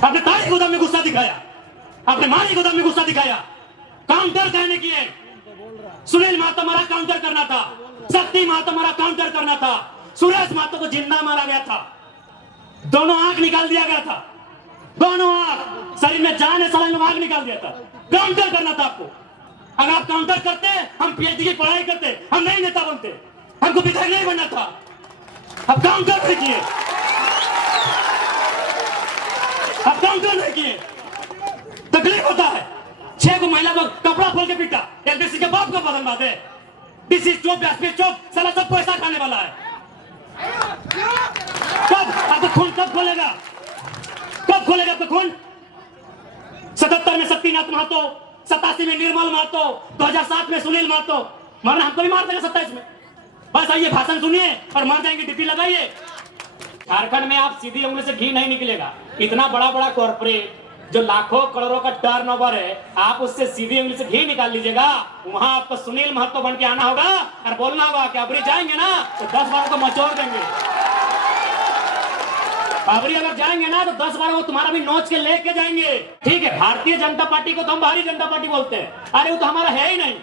अपने ताई गोदाम में गुस्सा दिखाया, अपने माई गोदाम में गुस्सा दिखाया। काउंटर कहने किए, सुनील महतो मारा काउंटर करना था, शक्ति महतो मारा काउंटर करना था, सुरेश महतो को जिंदा मारा गया था, दोनों आंख निकाल दिया गया था, दोनों आंख, शरीर में जान है सलाइन आंख निकाल दिया था। काउंटर करना था आपको। अगर आप काउंटर करते हम पीएचडी की पढ़ाई करते, हम नहीं नेता बनते, हमको विधायक नहीं बनना था। अब काउंटर नहीं किए, अब काउंटर नहीं किए, तकलीफ होता है। 6 को महिला को कपड़ा खोल के पीटा, एलबीसी के बाप को बदल बात है। डीसी चौक, एसपी चौक, साला सब पैसा खाने वाला है। कब आपका खून कब खोलेगा, कब खोलेगा आपका खून? 77 में शक्तिनाथ महतो, 87 में निर्मल महतो, 2007 में सुनील महतो। मरना हमको भी मार देगा 27 में। बस आइए भाषण सुनिए और मर जाएंगे, डीपी लगाइए। झारखंड में आप सीधी उंगली से घी नहीं निकलेगा। इतना बड़ा बड़ा कॉर्पोरेट जो लाखों करोड़ों का टर्नओवर है, आप उससे सीधी उंगली से घी निकाल लीजिएगा। वहां आपको सुनील महतो बन के आना होगा और बोलना होगा कि अबरी जाएंगे ना तो 10 बार को मचोड़ देंगे। अबरी अगर जाएंगे ना तो 10 बार को तुम्हारा भी नोच के लेके जाएंगे। ठीक है, भारतीय जनता पार्टी को तो हम भारी जनता पार्टी बोलते हैं। अरे वो तो हमारा है ही नहीं,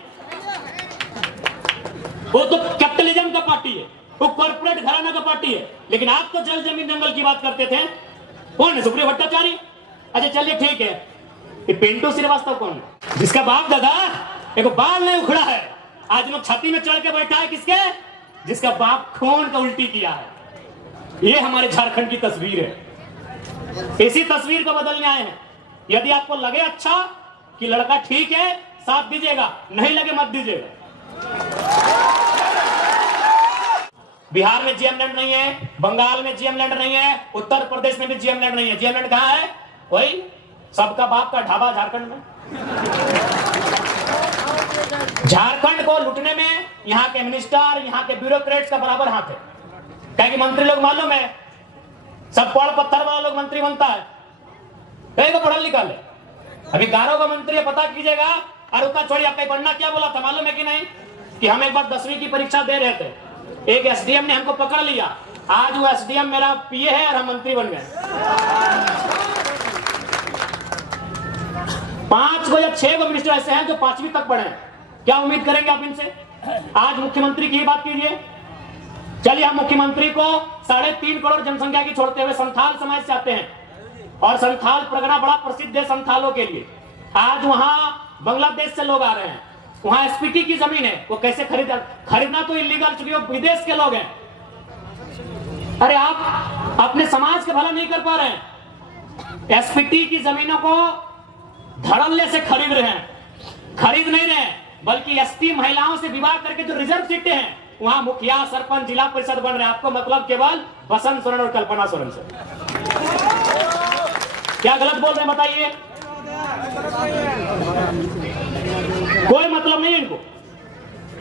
वो तो कैपिटलिज्म का पार्टी है, वो कॉर्पोरेट घराना का पार्टी है। लेकिन आप तो जल जमीन जंगल की बात करते थे। कौन है? सुप्रिया भट्टाचार्य। अच्छा चलिए ठीक है, ये पिंटू श्रीवास्तव कौन है? जिसका बाप दादा एक बाल नहीं उखड़ा है, आज लोग छाती में चढ़ के बैठा है। किसके? जिसका बाप खून का उल्टी किया है। ये हमारे झारखंड की तस्वीर है। इसी तस्वीर को बदलने आए हैं। यदि आपको लगे अच्छा कि लड़का ठीक है, साथ दीजिएगा, नहीं लगे मत दीजिएगा। बिहार में जीएम लैंड नहीं है, बंगाल में जीएम लैंड नहीं है, उत्तर प्रदेश में भी जीएम लैंड नहीं है। जीएम लैंड कहां है? वही सबका बाप का ढाबा झारखंड में। झारखंड को लूटने में यहाँ के मिनिस्टर, यहाँ के ब्यूरोक्रेट्स का बराबर हाथ है। क्या कि मंत्री लोग मालूम है, सब पढ़ पत्थर वाला लोग मंत्री बनता है, तो पढ़ा लिखा है। अभी गारो का मंत्री है, पता कीजिएगा। और उतना छोड़ी, आपका पढ़ना क्या बोला था मालूम है कि नहीं? कि हम एक बार 10वीं की परीक्षा दे रहे थे, एक एसडीएम ने हमको पकड़ लिया। आज वो एसडीएम मेरा पीए है और हम मंत्री बन गए। 5 को या 6 को मिनिस्टर ऐसे हैं जो 5वीं तक पढ़े हैं। क्या उम्मीद करेंगे आप इनसे? आज मुख्यमंत्री की बात कीजिए। चलिए, हम मुख्यमंत्री को 3.5 करोड़ जनसंख्या की छोड़ते हुए संथाल समाज से आते हैं, और संथाल परगना बड़ा प्रसिद्ध है संथालों के लिए। आज वहां बांग्लादेश से लोग आ रहे हैं, वहां एसपीटी की जमीन है, वो कैसे खरीदना तो इलीगल, चूंकि वो विदेश के लोग हैं। अरे आप अपने समाज का भला नहीं कर पा रहे हैं। एसपीटी की जमीनों को धड़ल्ले से खरीद रहे हैं, खरीद नहीं रहे, बल्कि एसटी महिलाओं से विवाह करके जो रिजर्व सीटें हैं, वहां मुखिया, सरपंच, जिला परिषद बन रहे हैं। आपको मतलब केवल बसंत सोरेन और कल्पना सोरेन से। क्या गलत बोल रहे हैं बताइए? कोई मतलब नहीं है इनको।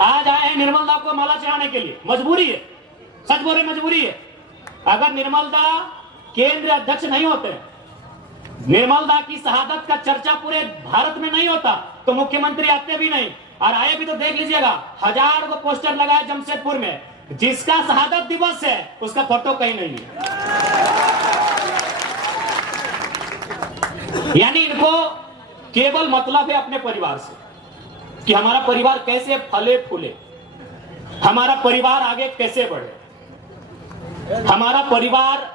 आज आए हैं निर्मल दा को माला चढ़ाने के लिए, मजबूरी है, सच बोल रहे मजबूरी है। अगर निर्मल दा केंद्रीय अध्यक्ष नहीं होते, निर्मल दा की शहादत का चर्चा पूरे भारत में नहीं होता, तो मुख्यमंत्री आते भी नहीं। और आए भी तो देख लीजिएगा, 1000 को पोस्टर लगाए जमशेदपुर में, जिसका शहादत दिवस है उसका फोटो कहीं नहीं है। यानी इनको केवल मतलब है अपने परिवार से, कि हमारा परिवार कैसे फले फूले, हमारा परिवार आगे कैसे बढ़े, हमारा परिवार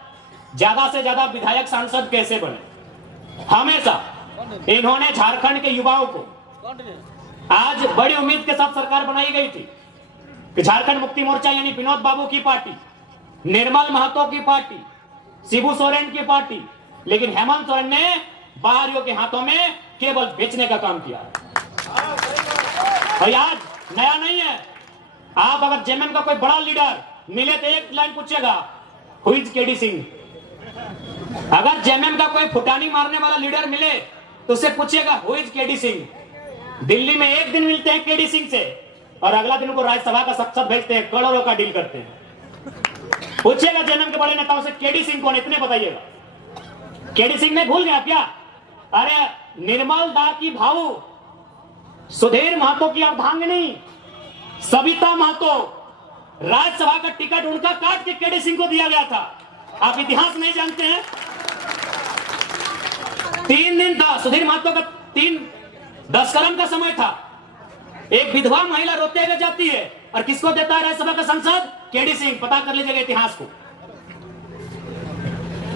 ज्यादा से ज्यादा विधायक सांसद कैसे बने। हमेशा इन्होंने झारखंड के युवाओं को, आज बड़ी उम्मीद के साथ सरकार बनाई गई थी कि झारखंड मुक्ति मोर्चा यानी विनोद बाबू की पार्टी, निर्मल महतो की पार्टी, शिबू सोरेन की पार्टी, लेकिन हेमंत सोरेन ने बाहरियों के हाथों में केवल बेचने का काम किया। और आज नया नहीं है। आप अगर जेएमएम का कोई बड़ा लीडर मिले तो एक लाइन पूछेगा, हु इज केडी सिंह। अगर जेएमएम का कोई फुटानी मारने वाला लीडर मिले तो उससे पूछिएगा, who is KD Singh. Delhi में एक दिन मिलते हैं केडी सिंह से, और अगला दिन उनको राज्यसभा का सांसद भेजते हैं, करोड़ों का डील करते हैं। पूछिएगा जेएमएम के बड़े नेताओं से, केडी सिंह कौन, इतने बताइएगा। केडी सिंह ने भूल गया क्या? अरे निर्मल दा की भाऊ, सुधीर महतो की अर्धांगिनी सविता महतो, राज्यसभा का टिकट उनका काट के केडी सिंह को दिया गया था। आप इतिहास नहीं जानते हैं? 3 दिन था सुधीर महतो का 10 कलम का समय था। एक विधवा महिला रोते हुए जाती है और किसको देता है राज्यसभा का सांसद? केडी सिंह। पता कर लीजिएगा इतिहास को,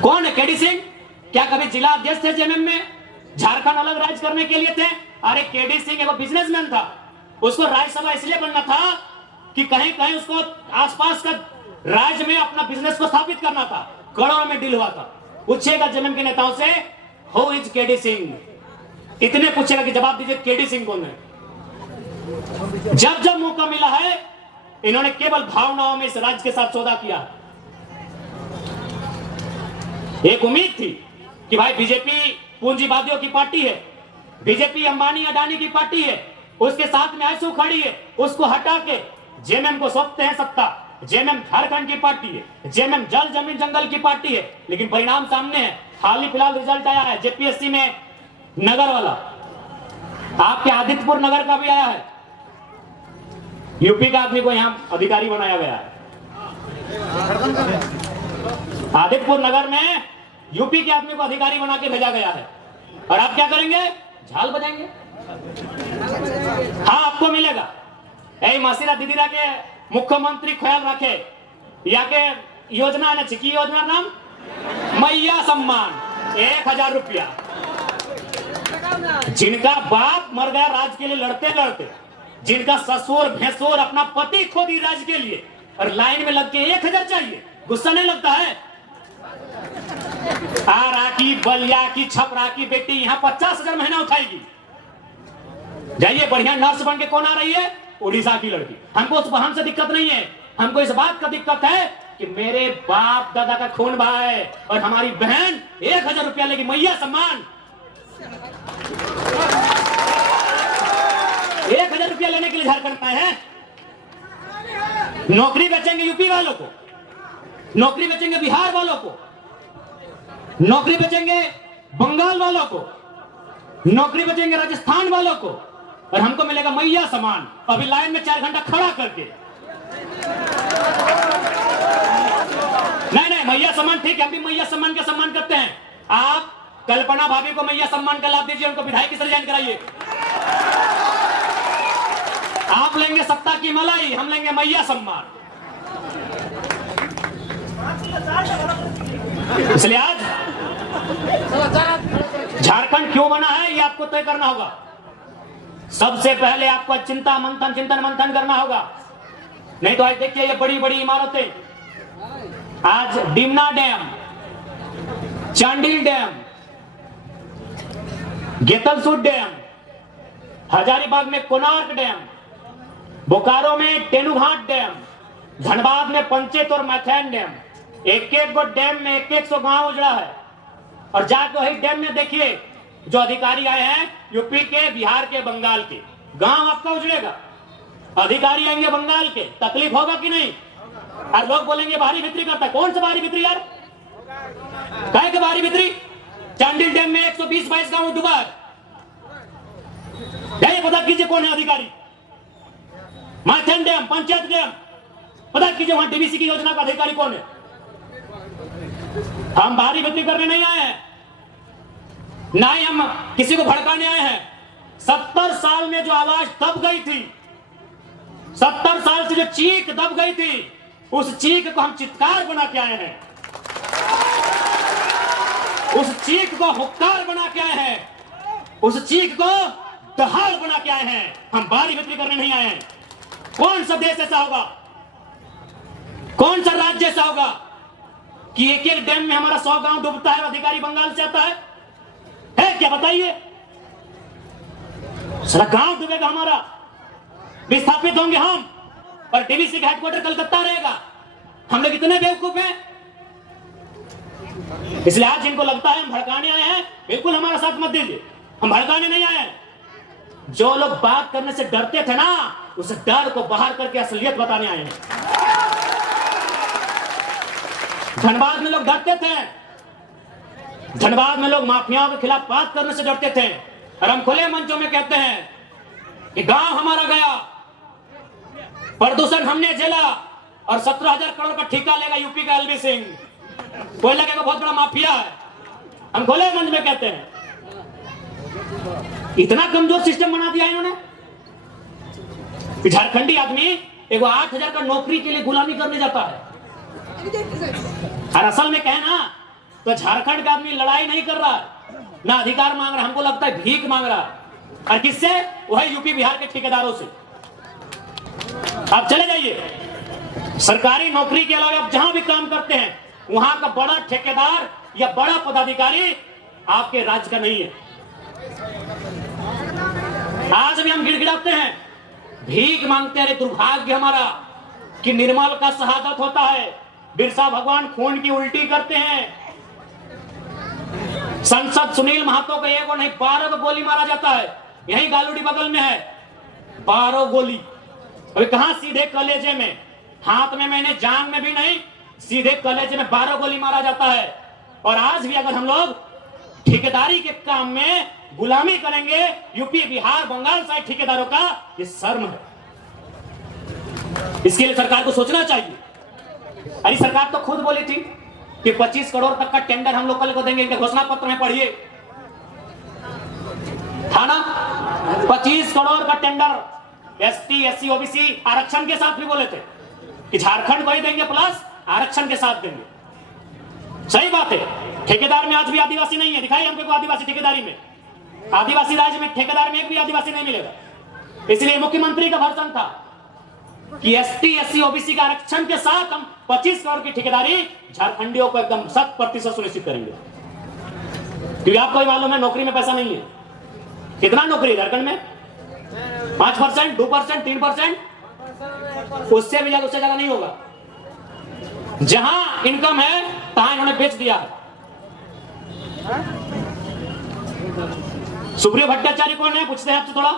कौन है केडी सिंह? क्या कभी जिला अध्यक्ष थे जेएमएम में? झारखंड अलग राज्य करने के लिए थे? अरे केडी सिंह एक बिजनेसमैन था, उसको राज्यसभा इसलिए बनना था कि कहीं कहीं उसको आसपास का राज्य में अपना बिजनेस को स्थापित करना था। करोड़ों में डील हुआ था। पूछेगा जेएमएम के नेताओं से, हु इज केडी सिंह? इतने पूछेगा कि जवाब दीजिए केडी सिंह कौन है। जब जब मौका मिला है इन्होंने केवल भावनाओं में इस राज्य के साथ सौदा किया। एक उम्मीद थी कि भाई बीजेपी पूंजीवादियों की पार्टी है, बीजेपी अंबानी अडानी की पार्टी है, उसके साथ में आंसू खड़ी है, उसको हटा के जेएमएम को सौंपते हैं सत्ता। जेएमएम झारखंड की पार्टी है, जेएमएम जल जमीन जंगल की पार्टी है, लेकिन परिणाम सामने है। हाल ही फिलहाल रिजल्ट आया है जेपीएससी में, नगर वाला, आपके आदित्यपुर नगर का भी आया है। यूपी का आदमी को यहां अधिकारी बनाया गया है। आदित्यपुर नगर में यूपी के आदमी को अधिकारी बना के भेजा गया है। और आप क्या करेंगे? झाल बजाएंगे। हाँ, आपको मिलेगा। ऐ मासीरा दीदीरा के मुख्यमंत्री ख्याल रखे, या के योजना है की योजना नाम मैया सम्मान 1000 रुपया। जिनका बाप मर गया राज के लिए लड़ते लड़ते, जिनका ससुर भैंसुर अपना पति खो दी राज के लिए, और लाइन में लग के 1000 चाहिए, गुस्सा नहीं लगता है? आरा की, बलिया की, छपरा की बेटी यहाँ 50,000 महीना उठाएगी। जाइए, बढ़िया नर्स बन के कौन आ रही है? उड़ीसा की लड़की। हमको उस बहन से दिक्कत नहीं है, हमको इस बात का दिक्कत है कि मेरे बाप दादा का खून बहा है और हमारी बहन 1000 रुपया लेगी, मैया सम्मान। 1000 रुपया लेने के लिए झारखंड में है। नौकरी बेचेंगे यूपी वालों को, नौकरी बेचेंगे बिहार वालों को, नौकरी बेचेंगे बंगाल वालों को, नौकरी बेचेंगे राजस्थान वालों को, और हमको मिलेगा मैया सम्मान। अभी लाइन में 4 घंटा खड़ा करके। नहीं, मैया सम्मान ठीक है, हम भी मैया सम्मान का सम्मान करते हैं। आप कल्पना भाभी को मैया सम्मान का लाभ दीजिए, उनको विधायक से रिजाइन कराइए। आप लेंगे सत्ता की मलाई, हम लेंगे मैया सम्मान। इसलिए आज झारखंड क्यों बना है ये आपको तय करना होगा। सबसे पहले आपको चिंतन मंथन करना होगा। नहीं तो आज देखिए ये बड़ी बड़ी इमारतें, आज Dimna dam, Chandil dam, Getalsud dam, Hazaribagh में कोणार्क डैम, बोकारो में तेनुघाट डैम, धनबाद में पंचेत और मैथैन डैम, एक गो डैम में 100 गांव उजड़ा है। और जाके वही डैम में देखिए जो अधिकारी आए हैं यूपी के, बिहार के, बंगाल के, गांव आपका उजड़ेगा। अधिकारी आएंगे बंगाल के, तकलीफ होगा कि नहीं? और लोग बोलेंगे बाहरी बिक्री करता है। कौन सा बाहरी बिक्री यार? कहे के बाहरी बिक्री? चांडिल डैम में 120-22 गांव डूबा है। पता कीजिए कौन है अधिकारी। मैथन डैम, पंचायत डैम, पता कीजिए वहां डीवीसी की योजना का अधिकारी कौन है। हम बाहरी बिक्री करने नहीं आए हैं, ना ही हम किसी को भड़काने आए हैं। 70 साल में जो आवाज दब गई थी, 70 साल से जो चीख दब गई थी, उस चीख को हम चित्कार बना के आए हैं, उस चीख को हुक्कार बना के आए हैं, उस चीख को दहाड़ बना के आए हैं। हम बाहरी बिक्री करने नहीं आए हैं। कौन सा देश ऐसा होगा, कौन सा राज्य ऐसा होगा कि एक एक डैम में हमारा 100 गांव डूबता है और अधिकारी बंगाल से आता है क्या? बताइए। सारा गांव डूबेगा हमारा, विस्थापित होंगे हम, और डीवीसी का हेडक्वार्टर कलकत्ता रहेगा। हम लोग इतने बेवकूफ हैं। इसलिए आज जिनको लगता है हम भड़काने आए हैं, बिल्कुल हमारा साथ मत दीजिए। हम भड़काने नहीं आए हैं। जो लोग बात करने से डरते थे ना, उस डर को बाहर करके असलियत बताने आए हैं। धनबाद में लोग डरते थे, धनबाद में लोग माफियाओं के खिलाफ बात करने से डरते थे, और हम खुले मंचों में कहते हैं कि गांव हमारा गया, प्रदूषण हमने झेला, और 17,000 करोड़ का ठेका लेगा यूपी का एलवी सिंह। कोयला का बहुत बड़ा माफिया है। हम खुले मंच में कहते हैं इतना कमजोर सिस्टम बना दिया इन्होंने। झारखंडी आदमी एगो 8,000 का नौकरी के लिए गुलामी करने जाता है। और असल में कहना तो झारखंड का आदमी लड़ाई नहीं कर रहा, ना अधिकार मांग रहा, हमको लगता है भीख मांग रहा। और किससे? वही यूपी बिहार के ठेकेदारों से। आप चले जाइए, सरकारी नौकरी के अलावा आप जहां भी काम करते हैं वहां का बड़ा ठेकेदार या बड़ा पदाधिकारी आपके राज्य का नहीं है। आज भी हम गिड़गिड़ाते हैं, भीख मांगते हैं। दुर्भाग्य हमारा कि निर्मल का शहादत होता है, बिरसा भगवान खून की उल्टी करते हैं। संसद सुनील महतो को एगो नहीं 12 को गोली मारा जाता है। यही गालूडी बगल में है, 12 गोली। अभी कहां? सीधे कलेजे में, हाथ में मैंने, जांग में भी नहीं, सीधे कलेजे में 12 गोली मारा जाता है। और आज भी अगर हम लोग ठेकेदारी के काम में गुलामी करेंगे यूपी बिहार बंगाल साइड ठेकेदारों का, ये शर्म है। इसके लिए सरकार को सोचना चाहिए। अरे सरकार तो खुद बोली थी कि 25 करोड़ तक का टेंडर हम लोग कल को देंगे, इनके घोषणा पत्र में पढ़िए, था ना? 25 करोड़ का टेंडर एसटी एससी ओबीसी आरक्षण के साथ भी बोले थे कि झारखंड को ही देंगे प्लस आरक्षण के साथ देंगे। सही बात है, ठेकेदार में आज भी आदिवासी नहीं है। दिखाई हमको आदिवासी ठेकेदारी में, आदिवासी राज्य में ठेकेदार में एक भी आदिवासी नहीं मिलेगा। इसलिए मुख्यमंत्री का भर्सन था कि एसटी एससी ओबीसी का आरक्षण के साथ हम 25 करोड़ की ठेकेदारी झारखंडियों को एकदम 100% सुनिश्चित करेंगे। क्योंकि आपको ही मालूम है नौकरी में पैसा नहीं है। कितना नौकरी झारखंड में? 5%, 2%, 3%, उससे भी ज्यादा, उससे ज्यादा नहीं होगा। जहां इनकम है तहां इन्होंने बेच दिया है। सुप्रियो भट्टाचार्य कौन है? पूछते हैं आपसे थोड़ा,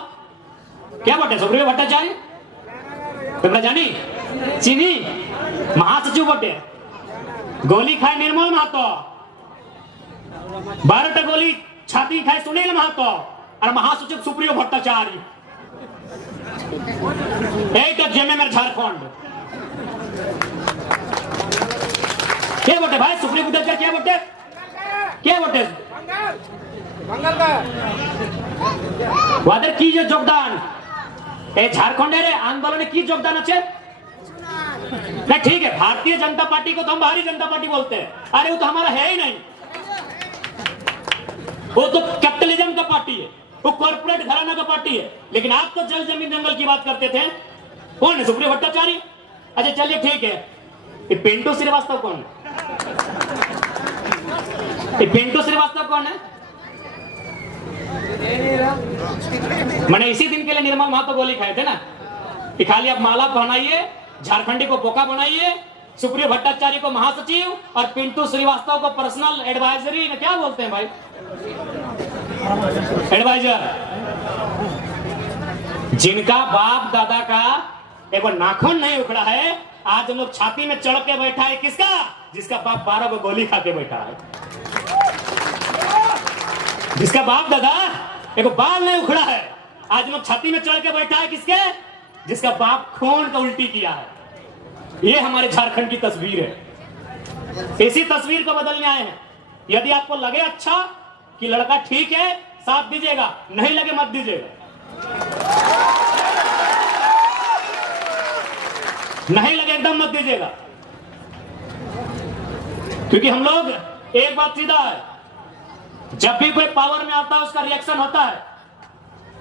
क्या बोलते? सुप्रियो भट्टाचार्य जानी चीनी महासचिव बोटे, गोली खाए निर्मल महतो, 12 गोली छाती खाए सुनील महतो, और महासचिव सुप्रियो भट्टाचार्य। एक जेमे में झारखंड क्या बोलते भाई? सुप्रियो भट्टाचार्य क्या बोलते? क्या बोलते? वादर की जो योगदान झारखंड आंदोलन की योगदान अच्छे नहीं, ठीक है। भारतीय जनता पार्टी को तो हम भारतीय जनता पार्टी बोलते हैं। अरे वो तो हमारा है ही नहीं, वो तो कैपिटलिज्म का पार्टी है, वो कॉर्पोरेट घराना का पार्टी है। लेकिन आप तो जल जमीन जंगल की बात करते थे। कौन है? सुप्रियो भट्टाचार्य। अच्छा चलिए ठीक है, ये पिंटू श्रीवास्तव कौन है? ये पिंटू श्रीवास्तव कौन है? मैंने इसी दिन के लिए निर्मल महतो गोली खाए थे ना कि खाली आप माला पहनाइए, झारखंडी को बोका बनाइए, सुप्रियो भट्टाचार्य को महासचिव और पिंटू श्रीवास्तव को पर्सनल एडवाइजरी, क्या बोलते हैं भाई, एडवाइजर। जिनका बाप दादा का एक नाखून नहीं उखड़ा है, आज हम लोग छाती में चढ़ के बैठा है। किसका? जिसका बाप 12 को गोली खा के बैठा है, जिसका बाप दादा एक बाल नहीं उखड़ा है, आज लोग छाती में चढ़ के बैठा है। किसके? जिसका बाप खून का उल्टी किया है। ये हमारे झारखंड की तस्वीर है। इसी तस्वीर को बदलने आए हैं। यदि आपको लगे अच्छा कि लड़का ठीक है, साथ दीजिएगा, नहीं लगे मत दीजिएगा। नहीं लगे एकदम मत दीजिएगा। क्योंकि हम लोग, एक बात सीधा है, जब भी कोई पावर में आता है उसका रिएक्शन होता है।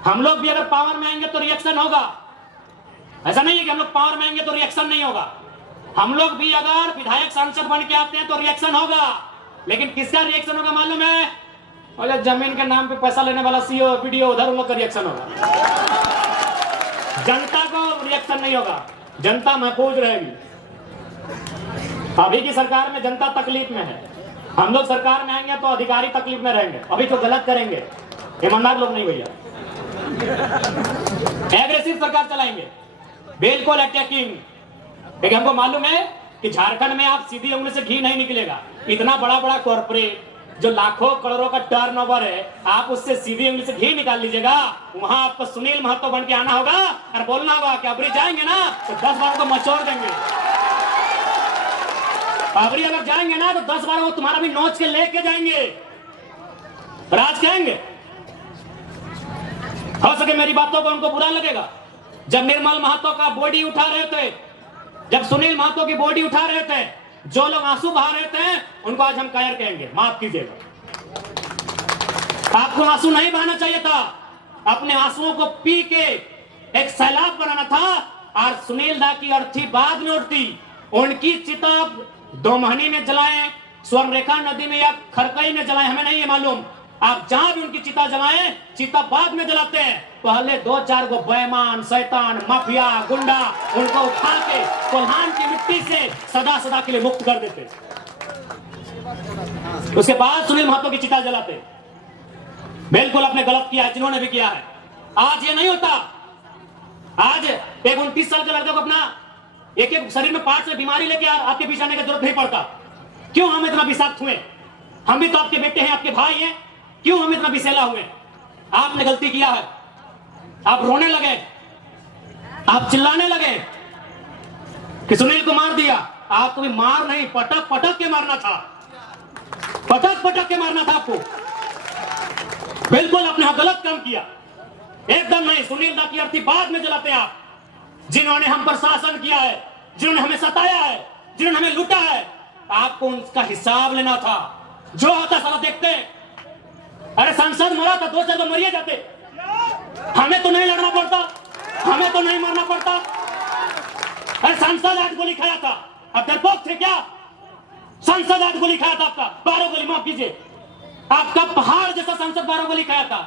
हम लोग भी अगर पावर में आएंगे तो रिएक्शन होगा। ऐसा नहीं है कि हम लोग पावर में आएंगे तो रिएक्शन नहीं होगा। हम लोग भी अगर विधायक सांसद बन के आते हैं तो रिएक्शन होगा। लेकिन किसका रिएक्शन होगा मालूम है? और जमीन के नाम पे पैसा लेने वाला सीओ वीडियो, उधर उन लोग का रिएक्शन होगा। जनता को रिएक्शन नहीं होगा, जनता महफूज रहेगी। अभी की सरकार में जनता तकलीफ में है। हम लोग सरकार में आएंगे तो अधिकारी तकलीफ में रहेंगे। अभी तो गलत करेंगे, ईमानदार लोग नहीं भैया, एग्रेसिव सरकार चलाएंगे, बिल्कुल अटैकिंग। लेकिन हमको मालूम है कि झारखंड में आप सीधी उंगली से घी नहीं निकलेगा। इतना बड़ा बड़ा कॉर्पोरेट जो लाखों करोड़ों का टर्नओवर है, आप उससे सीधी उंगली से घी निकाल लीजिएगा। वहां आपको सुनील महतो बन के आना होगा और बोलना होगा कि अबरी जाएंगे ना तो 10 बार को मचोड़ देंगे। अबरी अगर जाएंगे ना तो 10 बार वो तुम्हारा भी नोच के लेके जाएंगे। राज कहेंगे हो सके मेरी बातों को उनको बुरा लगेगा। जब निर्मल महतो का बॉडी उठा रहे थे, जब सुनील महतो की बॉडी उठा रहे थे, जो लोग आंसू बहा रहे थे, उनको आज हम कायर कहेंगे, माफ कीजिएगा। आपको आंसू नहीं बहाना चाहिए था, अपने आंसुओं को पी के एक सैलाब बनाना था। और सुनील दा की अर्थी बाद में उठती, उनकी चिता 2 महीने में जलाएं, स्वर्णरेखा नदी में या खरकई में जलाएं, हमें नहीं है मालूम। आप जहां भी उनकी चिता जलाएं, चिता बाद में जलाते हैं, पहले 2-4 को बेईमान, शैतान, माफिया, गुंडा, उनको उठा के कोल्हान की मिट्टी से सदा सदा के लिए मुक्त कर देते। उसके बाद सुनील महतो की चिता जलाते। बिल्कुल आपने गलत किया है, जिन्होंने भी किया है। आज ये नहीं होता। आज एक 29 साल के लड़के को अपना एक शरीर में पार्ट से बीमारी लेके आपके पीछे आने की जरूरत नहीं पड़ता। क्यों हम इतना विषाक्त हुए? हम भी तो आपके बेटे हैं, आपके भाई हैं, क्यों हम इतना विषैला हुए? आपने गलती किया है, आप रोने लगे, आप चिल्लाने लगे कि सुनील को मार दिया। आपको भी मार नहीं, पटक पटक के मारना था, पटक पटक के मारना था आपको। बिल्कुल आपने गलत काम किया, एकदम नहीं। सुनील दा की अर्थी बाद में जलाते आप, जिन्होंने हम पर शासन किया है, जिन्होंने हमें सताया है, जिन्होंने हमें लूटा है, आपको उनका हिसाब लेना था। जो होता सारा देखते। अरे सांसद मरा था, 2-4 तो मरिए जाते, हमें तो नहीं लड़ना पड़ता, हमें तो नहीं मरना पड़ता। अरे सांसद 8 गोली खाया था, अब डरपोक थे क्या? सांसद 8 गोली खाया था, आपका 12 गोली, माफ कीजिए, आपका पहाड़ जैसा सांसद 12 गोली खाया था,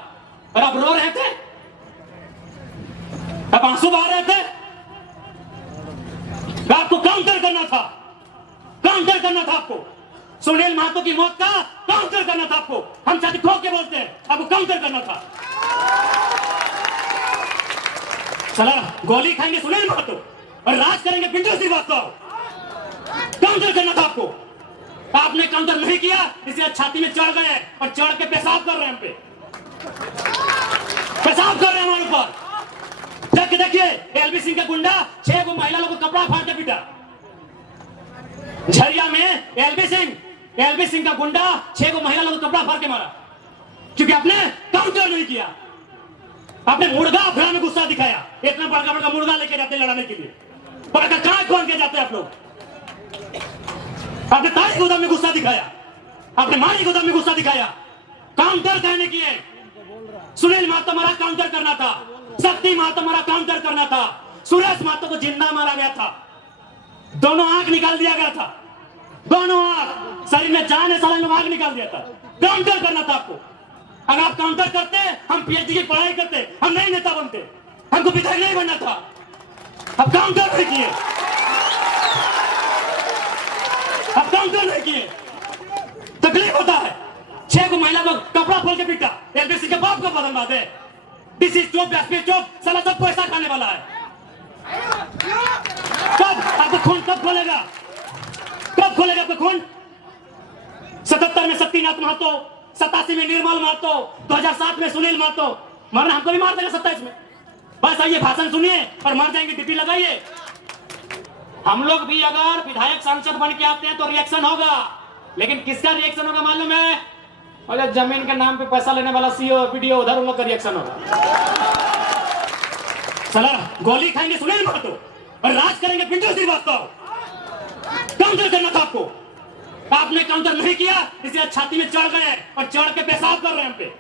और आप रो रहे थे, अब आंसू बहा रहे थे। आपको काउंटर करना था, काउंटर करना था आपको। सुनील महतो की मौत का काउंटर करना था आपको। हम छाती ठोक के बोलते हैं, आपको काउंटर करना था। चला गोली खाएंगे सुनील महतो और राज करेंगे पिंटू श्रीवास्तव, काउंटर करना था आपको। आपने काउंटर नहीं किया, इसलिए छाती में चढ़ गए और चढ़ के पेशाब कर रहे हैं, हम पे पेशाब कर रहे हैं हमारे ऊपर। देखिए एलबी सिंह का गुंडा 6 को महिला लोगों को कपड़ा फाड़ के पीटा। झरिया में एलबी सिंह का गुंडा 6 को महिला लोगों को कपड़ा फाड़ के मारा, क्योंकि आपने काउंटर नहीं किया। आपने मुर्गा अफरा में गुस्सा दिखाया, इतना बड़का बड़का मुर्गा लेके जाते लड़ाने के लिए, बड़का कांच खोल के जाते आप लोग। आपने तारी गोदाम में गुस्सा दिखाया, आपने मारी गोदाम में गुस्सा दिखाया, काउंटर कहने किए। सुनील महतो हमारा काउंटर करना था, शक्ति महतो हमारा काउंटर करना था, सुरेश महतो को जिंदा मारा गया था, दोनों आंख निकाल दिया गया था, दोनों आंख, शरीर में जान है, साला आंख निकाल दिया था। काउंटर करना था आपको। अगर आप काउंटर करते, हम पीएचडी की पढ़ाई करते, हम नहीं नेता बनते, हमको विधायक नहीं बनना था। अब काउंटर नहीं किए, अब काउंटर नहीं किए, तकलीफ होता है। 6 को महिला को कपड़ा खोल के पीटा, एलबीसी के बाप को बदल बात है। डीसी चौक, एसपी चौक, साला सब पैसा खाने वाला है। कब आपका खून कब खोलेगा? कब खोलेगा आपका खून? 77 में शक्तिनाथ महतो, 87 में निर्मल महतो, 2007 में सुनील महतो। मरना हमको भी मार देगा 27 में। बस आइए भाषण सुनिए और मर जाएंगे, डीपी लगाइए। हम लोग भी अगर विधायक सांसद बन के आते हैं तो रिएक्शन होगा, लेकिन किसका रिएक्शन होगा मालूम है? और जमीन के नाम पे पैसा लेने वाला सीओ वीडियो, उधर उन लोग का रिएक्शन होगा। चला गोली खाएंगे सुनील महतो और राज करेंगे पिंटू श्रीवास्तव, काउंटर करना था आपको। आपने काउंटर नहीं किया, इसलिए छाती में चढ़ गए और चढ़ के पेशाब कर रहे हैं हम पे।